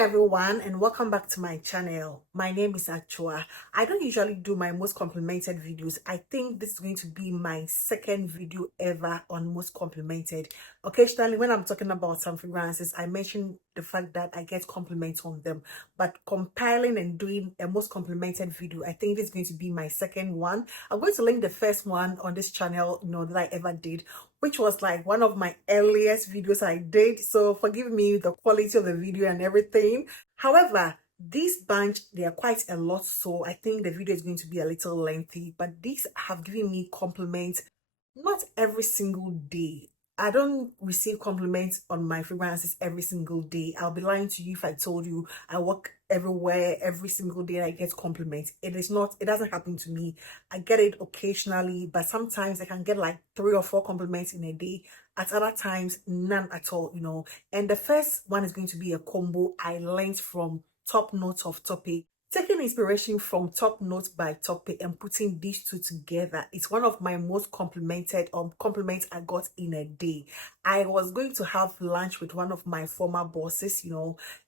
everyone, and welcome back to my channel. My name is Achua. I don't usually do my most complimented videos. I think this is going to be my second video ever on most complimented. Occasionally when I'm talking about some fragrances, I mention the fact that I get compliments on them, but compiling and doing a most complimented video, I think this is going to be my second one. I'm going to link the first one on this channel, that I ever did, which was like one of my earliest videos I did. So forgive me the quality of the video and everything. However, this bunch, they are quite a lot, so I think the video is going to be a little lengthy, but these have given me compliments not every single day. I don't receive compliments on my fragrances every single day. I'll be lying to you if I told you I work everywhere every single day and I get compliments. It doesn't happen to me. I get it occasionally, but sometimes I can get like 3 or 4 compliments in a day. At other times, none at all. And the first one is going to be a combo I learned from Top Notes of Toffee. Taking inspiration from Top Notes by Toffee and putting these two together, it's one of my most complimented compliments I got in a day. I was going to have lunch with one of my former bosses,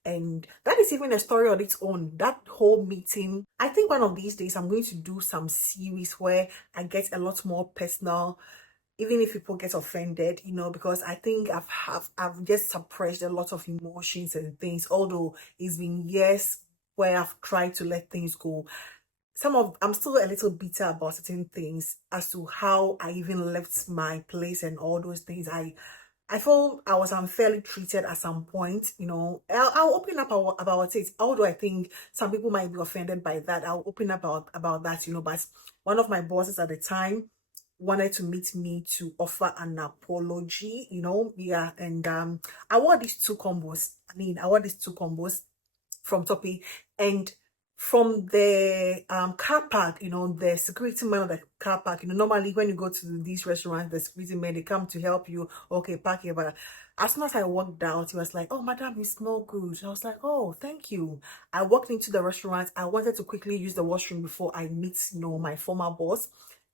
and that is even a story on its own. That whole meeting, I think one of these days I'm going to do some series where I get a lot more personal, even if people get offended, because I think I've just suppressed a lot of emotions and things, although it's been years where I've tried to let things go. I'm still a little bitter about certain things as to how I even left my place and all those things. I feel I was unfairly treated at some point. I'll open up about it, although I think some people might be offended by that. I'll open up about that, but one of my bosses at the time wanted to meet me to offer an apology, and I wore these two combos. From Toffee, and from the car park, the security man of the car park. Normally when you go to these restaurants, the security man, they come to help you, okay, park here. But as soon as I walked out, he was like, "Oh, madam, you smell good." I was like, "Oh, thank you." I walked into the restaurant. I wanted to quickly use the washroom before I meet my former boss,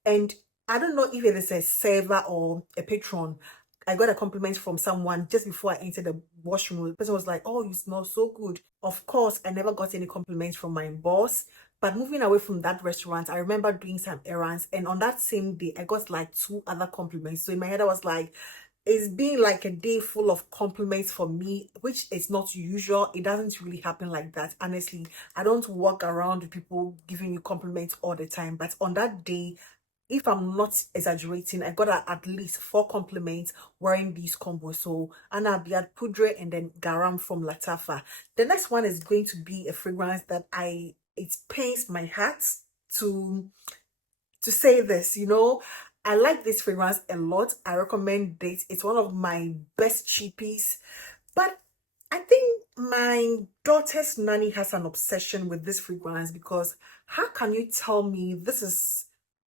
and I don't know if it is a server or a patron. I got a compliment from someone just before I entered the washroom. The person was like, "Oh, you smell so good." Of course, I never got any compliments from my boss. But moving away from that restaurant, I remember doing some errands. And on that same day, I got like 2 other compliments. So in my head, I was like, it's been like a day full of compliments for me, which is not usual. It doesn't really happen like that. Honestly, I don't walk around with people giving you compliments all the time. But on that day, if I'm not exaggerating, I got at least 4 compliments wearing these combos. So Abiyedh, Poudree, and then Gharam from Lattafa. The next one is going to be a fragrance that it pains my heart to say this. I like this fragrance a lot. I recommend it. It's one of my best cheapies. But I think my daughter's nanny has an obsession with this fragrance, because how can you tell me this is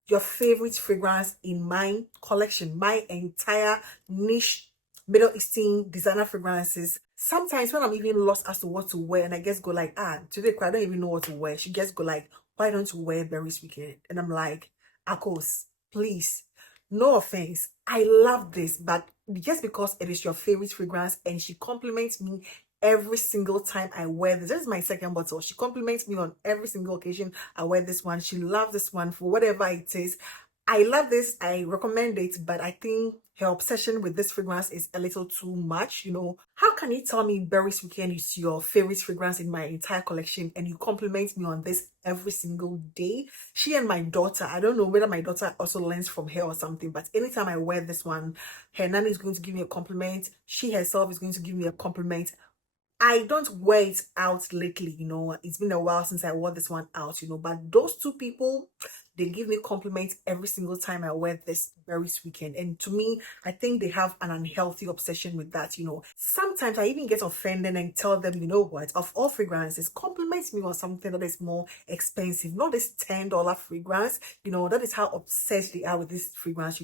your favorite fragrance in my collection, my entire niche Middle Eastern designer fragrances? Sometimes when I'm even lost as to what to wear, and I just go like, today I don't even know what to wear, she just go like, "Why don't you wear Berry's Weekend?" And I'm like, Akos, please, no offense, I love this, but just because it is your favorite fragrance and she compliments me every single time I wear this. This is my second bottle. She compliments me on every single occasion I wear this one. She loves this one for whatever it is. I love this. I recommend it, but I think her obsession with this fragrance is a little too much. How can you tell me Berry's Weekend is your favorite fragrance in my entire collection and you compliment me on this every single day? She and my daughter, I don't know whether my daughter also learns from her or something, but anytime I wear this one, her nanny is going to give me a compliment. She herself is going to give me a compliment. I don't wear it out lately, it's been a while since I wore this one out, but those 2 people, they give me compliments every single time I wear this Berry's Weekend. And to me, I think they have an unhealthy obsession with that. Sometimes I even get offended and tell them, what, of all fragrances, compliment me on something that is more expensive, not this $10 fragrance. That is how obsessed they are with this fragrance.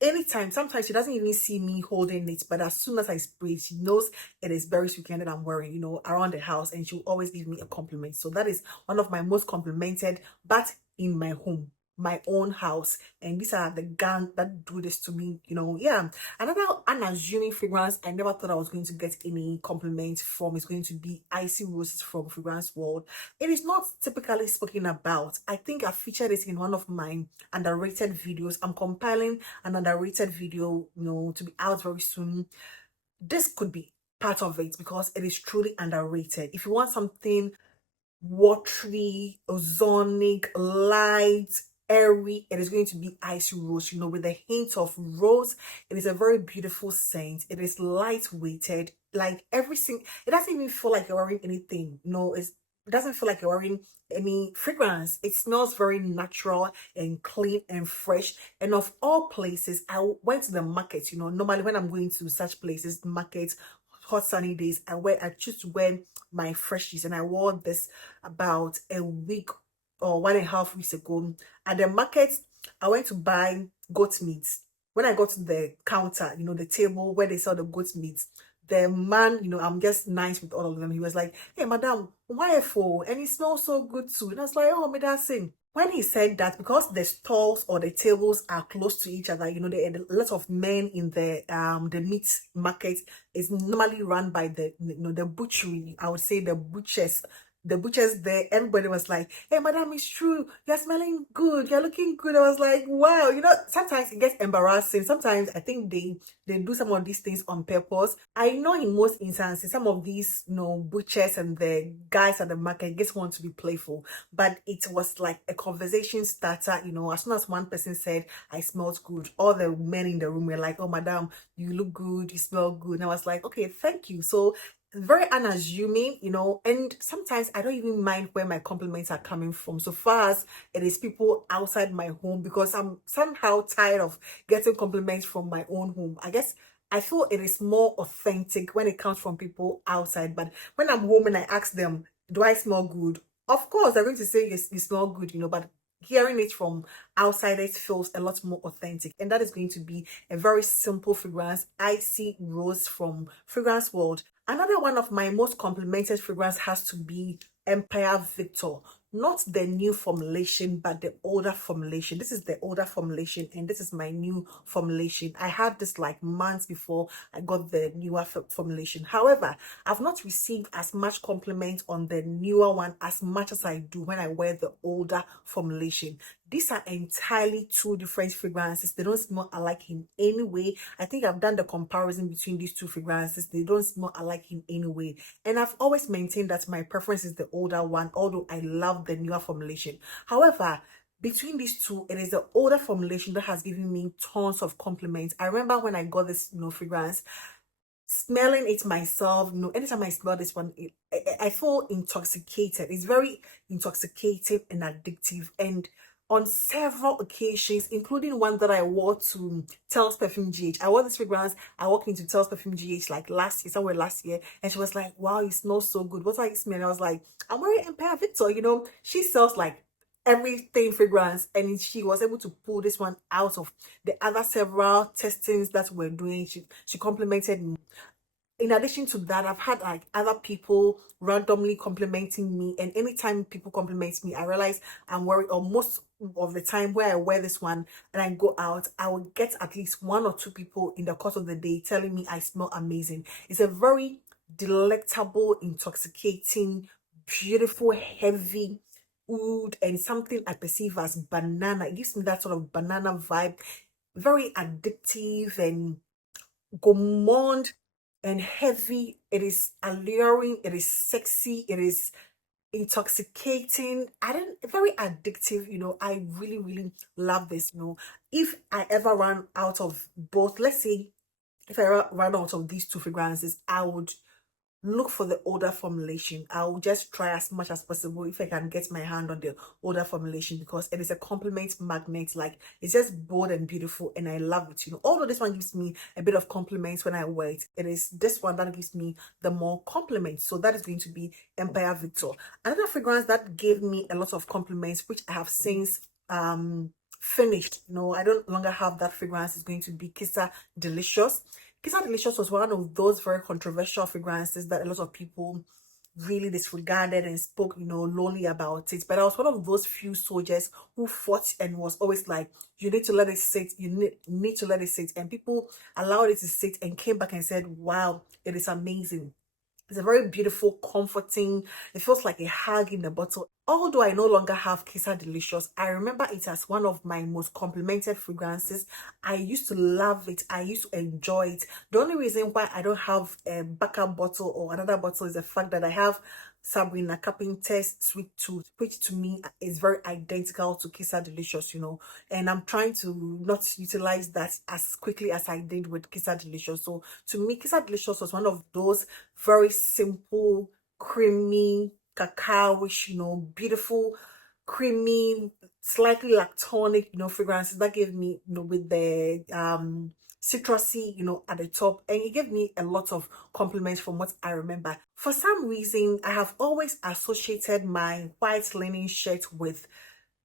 Anytime, sometimes she doesn't even see me holding it, but as soon as I spray it, she knows it is Berry's Weekend that I'm wearing, around the house, and she'll always give me a compliment. So that is one of my most complimented, but in my home. my own house, and these are the gang that do this to me, you know. Yeah. Another unassuming fragrance I never thought I was going to get any compliments from is going to be Icy Roses from Fragrance World. It is not typically spoken about. I think I featured it in one of my underrated videos. I'm compiling an underrated video, you know, to be out very soon. This could be part of it because it is truly underrated. If you want something watery, ozonic, light, airy, it is going to be Icy Rose, you know, with a hint of rose. It is a very beautiful scent. It is lightweighted, like everything. It doesn't even feel like you're wearing anything. No, it doesn't feel like you're wearing any fragrance. It smells very natural and clean and fresh. And of all places, I went to the market. You know, normally when I'm going to such places, markets, hot sunny days, I choose to wear my freshies, and I wore this about a week or 1.5 weeks ago. At the market, I went to buy goat meat. When I got to the counter, you know, the table where they sell the goat meat, the man, you know, I'm just nice with all of them. He was like, "Hey, madam, why for? And it smells so good too." And I was like, "Oh, me that's same." When he said that, because the stalls or the tables are close to each other, you know, there are a lot of men in the meat market is normally run by the, you know, the butchery. I would say the butchers. The butchers there, everybody was like, "Hey, madam, it's true. You're smelling good. You're looking good." I was like, wow. You know, sometimes it gets embarrassing. Sometimes I think they do some of these things on purpose. I know in most instances, some of these, you know, butchers and the guys at the market just want to be playful. But it was like a conversation starter, you know. As soon as one person said, "I smelled good," all the men in the room were like, "Oh, madam, you look good. You smell good." And I was like, "Okay, thank you." So very unassuming, you know, and sometimes I don't even mind where my compliments are coming from, so far as it is people outside my home, because I'm somehow tired of getting compliments from my own home. I guess I feel it is more authentic when it comes from people outside, but when I'm home and I ask them, "Do I smell good?" Of course, they're going to say, "Yes, you smell good," you know, but hearing it from outsiders feels a lot more authentic, and that is going to be a very simple fragrance, Icy Rose from Fragrance World. Another one of my most complimented fragrance has to be Empire Victor. Not the new formulation, but the older formulation. This is the older formulation, and this is my new formulation. I had this like months before I got the newer formulation. However, I've not received as much compliment on the newer one as much as I do when I wear the older formulation. These are entirely two different fragrances. They don't smell alike in any way. I think I've done the comparison between these two fragrances. They don't smell alike in any way. And I've always maintained that my preference is the older one, although I love the newer formulation. However, between these two, it is the older formulation that has given me tons of compliments. I remember when I got this, you know, fragrance, smelling it myself, you know, anytime I smell this one, I feel intoxicated. It's very intoxicating and addictive. And on several occasions, including one that I wore to Tel's Perfume GH. I wore this fragrance. I walked into Tel's Perfume GH like last year, somewhere last year, and she was like, "Wow, you smell so good. What are you smelling?" I was like, "I'm wearing Empire Victor." You know, she sells like everything fragrance, and she was able to pull this one out of the other several testings that we're doing. She complimented me. In addition to that, I've had like other people randomly complimenting me, and anytime people compliment me, I realize I'm wearing, or most of the time where I wear this one and I go out, I will get at least 1 or 2 people in the course of the day telling me I smell amazing. It's a very delectable, intoxicating, beautiful, heavy oud, and something I perceive as banana. It gives me that sort of banana vibe, very addictive and gourmand and heavy. It is alluring, it is sexy, it is intoxicating. I don't Very addictive, you know. I really love this, you know. If I ever run out of both, let's say if I run out of these two fragrances, I would look for the older formulation. I'll just try as much as possible if I can get my hand on the older formulation, because it is a compliment magnet. Like, it's just bold and beautiful, and I love it, you know. Although this one gives me a bit of compliments when I wear it, it is this one that gives me the more compliments. So that is going to be Empire Victor. Another fragrance that gave me a lot of compliments, which I have since finished, you know, I don't longer have that fragrance, is going to be Kissa Delicious. Kissa Delicious was one of those very controversial fragrances that a lot of people really disregarded and spoke, lowly about it. But I was one of those few soldiers who fought and was always like, you need to let it sit, you need to let it sit. And people allowed it to sit and came back and said, wow, it is amazing. It's a very beautiful, comforting, it feels like a hug in a bottle. Although I no longer have Kissa Delicious, I remember it as one of my most complimented fragrances. I used to love it. I used to enjoy it. The only reason why I don't have a backup bottle or another bottle is the fact that I have Sabrina Carpenter's Sweet Tooth, which to me is very identical to Kissa Delicious, and I'm trying to not utilize that as quickly as I did with Kissa Delicious. So to me, Kissa Delicious was one of those very simple, creamy, cacao-ish, beautiful, creamy, slightly lactonic, fragrances that gave me, with the citrusy, at the top, and it gave me a lot of compliments from what I remember. For some reason, I have always associated my white linen shirt with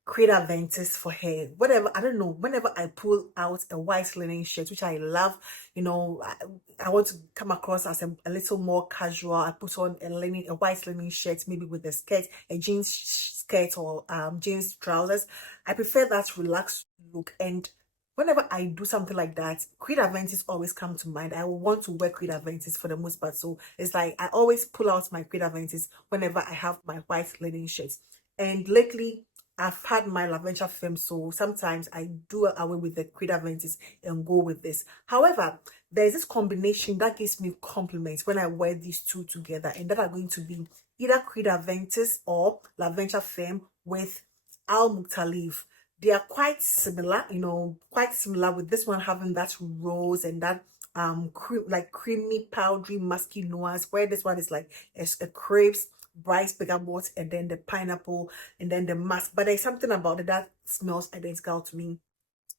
Creed Aventis for hair. Whatever, I don't know, whenever I pull out a white linen shirt, which I love, I want to come across as a little more casual. I put on a white linen shirt, maybe with a skirt, a jeans skirt, or jeans trousers. I prefer that relaxed look. And whenever I do something like that, Creed Aventis always come to mind. I will want to wear Creed Aventis for the most part. So it's like I always pull out my Creed Aventis whenever I have my white linen shirts. And lately, I've had my Laventure Femme, so sometimes I do away with the Creed Aventis and go with this. However, there's this combination that gives me compliments when I wear these two together, and that are going to be either Creed Aventis or Laventure Femme with Al Mukhtalif. They are quite similar, with this one having that rose and that creamy, powdery, musky nuance, where this one is like a crepes, bright bergamot, and then the pineapple, and then the musk. But there's something about it that smells identical to me.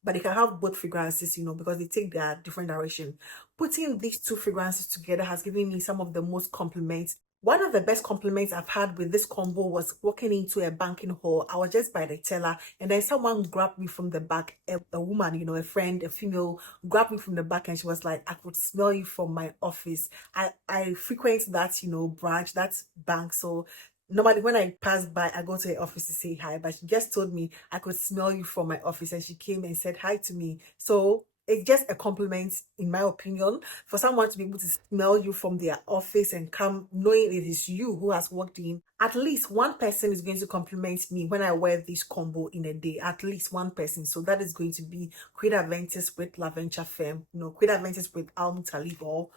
But they can have both fragrances, because they take their different direction. Putting these two fragrances together has given me some of the most compliments. One of the best compliments I've had with this combo was walking into a banking hall. I was just by the teller, and then someone grabbed me from the back. A woman, a friend, a female, grabbed me from the back, and she was like, I could smell you from my office. I frequent that, branch, that bank. So normally when I pass by, I go to her office to say hi, but she just told me I could smell you from my office, and she came and said hi to me. So it's just a compliment, in my opinion, for someone to be able to smell you from their office and come knowing it is you who has walked in. At least one person is going to compliment me when I wear this combo in a day. At least one person. So that is going to be Creed Aventis with Laventure Femme. Creed Aventis with Al Mukhtalif, or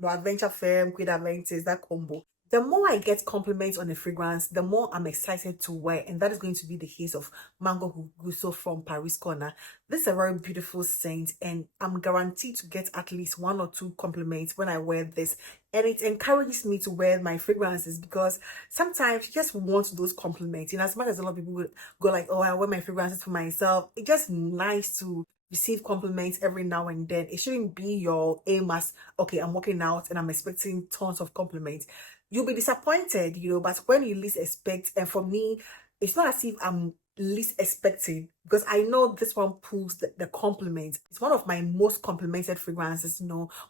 Laventure Femme, Creed Aventis, that combo. The more I get compliments on a fragrance, the more I'm excited to wear, and that is going to be the case of Mango Jugoso from Paris Corner. This is a very beautiful scent, and I'm guaranteed to get at least one or two compliments when I wear this, and it encourages me to wear my fragrances, because sometimes you just want those compliments. As much as a lot of people would go like, oh, I wear my fragrances for myself, it's just nice to receive compliments every now and then. It shouldn't be your aim as, okay, I'm working out and I'm expecting tons of compliments. You'll be disappointed, but when you least expect, and for me, it's not as if I'm least expecting, because I know this one pulls the compliment. It's one of my most complimented fragrances,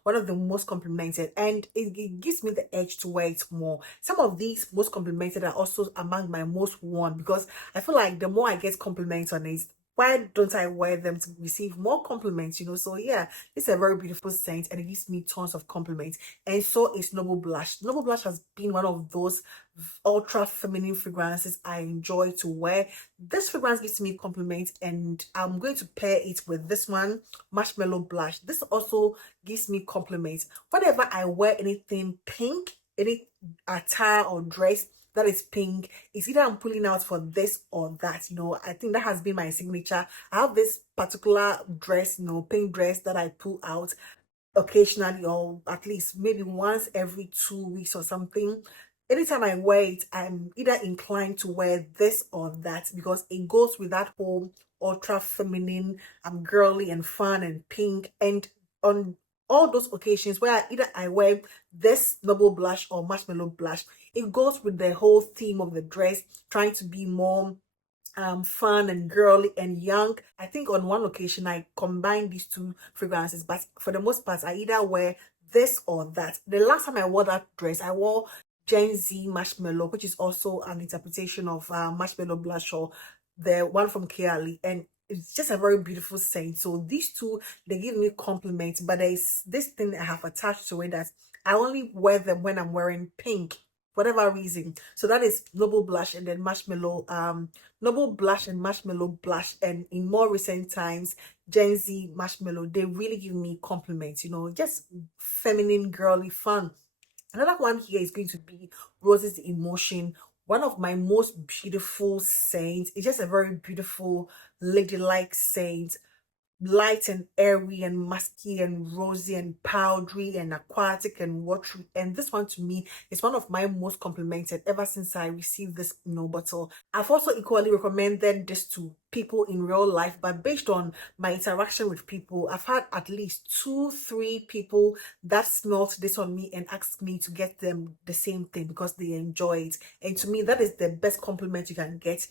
one of the most complimented, and it gives me the edge to wear it more. Some of these most complimented are also among my most worn, because I feel like the more I get compliments on it, why don't I wear them to receive more compliments, So yeah, it's a very beautiful scent, and it gives me tons of compliments. And so is Noble Blush. Noble Blush has been one of those ultra feminine fragrances I enjoy to wear. This fragrance gives me compliments, and I'm going to pair it with this one, Marshmallow Blush. This also gives me compliments. Whenever I wear anything pink, any attire or dress that is pink, it's either I'm pulling out for this or that. I think that has been my signature. I have this particular dress, pink dress, that I pull out occasionally, or at least maybe once every 2 weeks or something. Anytime I wear it, I'm either inclined to wear this or that, because it goes with that whole ultra feminine, I'm girly and fun and pink. And on all those occasions where either I wear this Noble Blush or Marshmallow Blush, it goes with the whole theme of the dress, trying to be more fun and girly and young. I think on one occasion I combined these two fragrances, but for the most part I either wear this or that. The last time I wore that dress, I wore Gen Z Marshmallow, which is also an interpretation of Marshmallow Blush, or the one from Kiali, and it's just a very beautiful scent. So these two, they give me compliments, but there's this thing I have attached to it that I only wear them when I'm wearing pink, whatever reason. So that is Noble Blush and then Marshmallow, Noble Blush and Marshmallow Blush. And in more recent times, Gen Z Marshmallow, they really give me compliments, you know, just feminine, girly fun. Another one here is going to be Roses Emotion, one of my most beautiful scents. It's just a very beautiful ladylike scent, light and airy and musky and rosy and powdery and aquatic and watery. And this one to me is one of my most complimented ever since I received this, you know, bottle. I've also equally recommended this to people in real life, but based on my interaction with people, I've had at least 2-3 people that smelt this on me and asked me to get them the same thing because they enjoy it. And to me, that is the best compliment you can get.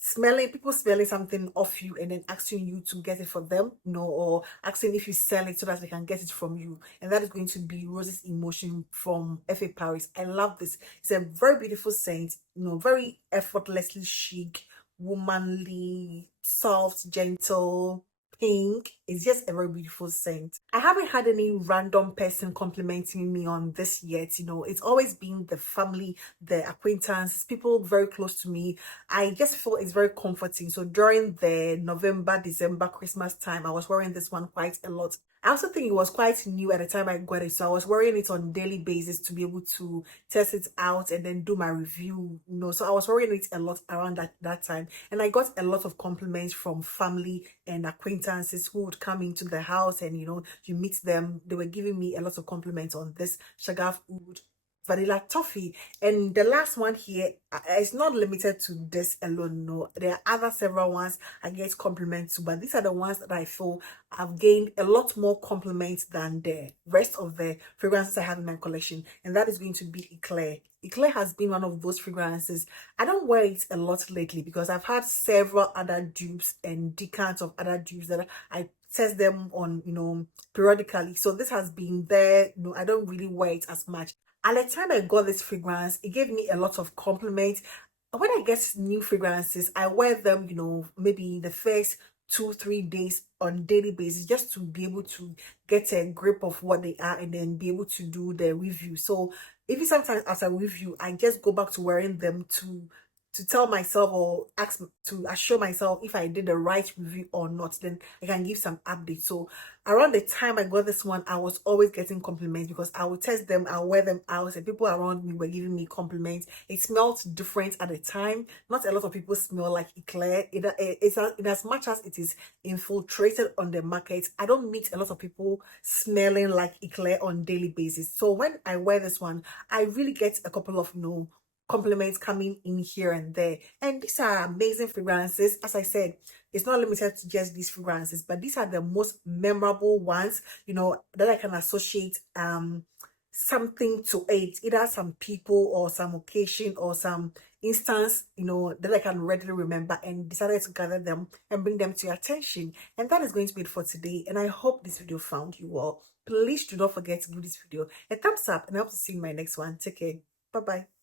People smelling something off you and then asking you to get it for them, you know, or asking if you sell it so that they can get it from you. And that is going to be Roses Emotion from F.A. Paris. I love this. It's a very beautiful scent, you know, very effortlessly chic, womanly, soft, gentle, pink. It's just a very beautiful scent. I haven't had any random person complimenting me on this yet. You know, it's always been the family, the acquaintances, people very close to me. I just feel it's very comforting. So during the November, December, Christmas time, I was wearing this one quite a lot. I also think it was quite new at the time I got it, so I was wearing it on a daily basis to be able to test it out and then do my review, you know. So I was wearing it a lot around that time, and I got a lot of compliments from family and acquaintances who would come into the house, and you know, you meet them. They were giving me a lot of compliments on this Shagaf Oud vanilla toffee. And the last one here, it's not limited to this alone, no, there are other several ones I get compliments to, but these are the ones that I feel I've gained a lot more compliments than the rest of the fragrances I have in my collection, and that is going to be Eclaire. Eclaire has been one of those fragrances. I don't wear it a lot lately because I've had several other dupes and decants of other dupes that I test them on, you know, periodically. So this has been there, you know, I don't really wear it as much. At the time I got this fragrance, it gave me a lot of compliments. When I get new fragrances, I wear them, you know, maybe the first 2-3 days on daily basis, just to be able to get a grip of what they are and then be able to do the review. So even sometimes as a review, I just go back to wearing them to tell myself or ask to assure myself if I did the right review or not, then I can give some updates. So around the time I got this one, I was always getting compliments because I would test them, I'll wear them out, and people around me were giving me compliments. It smelled different at the time. Not a lot of people smell like Eclaire. In as much as it is infiltrated on the market, I don't meet a lot of people smelling like Eclaire on daily basis. So when I wear this one, I really get a couple of, you know, compliments coming in here and there. And these are amazing fragrances. As I said, it's not limited to just these fragrances, but these are the most memorable ones, you know, that I can associate something to it, either some people or some occasion or some instance, you know, that I can readily remember, and decided to gather them and bring them to your attention. And that is going to be it for today, and I hope this video found you well. Please do not forget to give this video a thumbs up, and I hope to see you in my next one. Take care. Bye bye.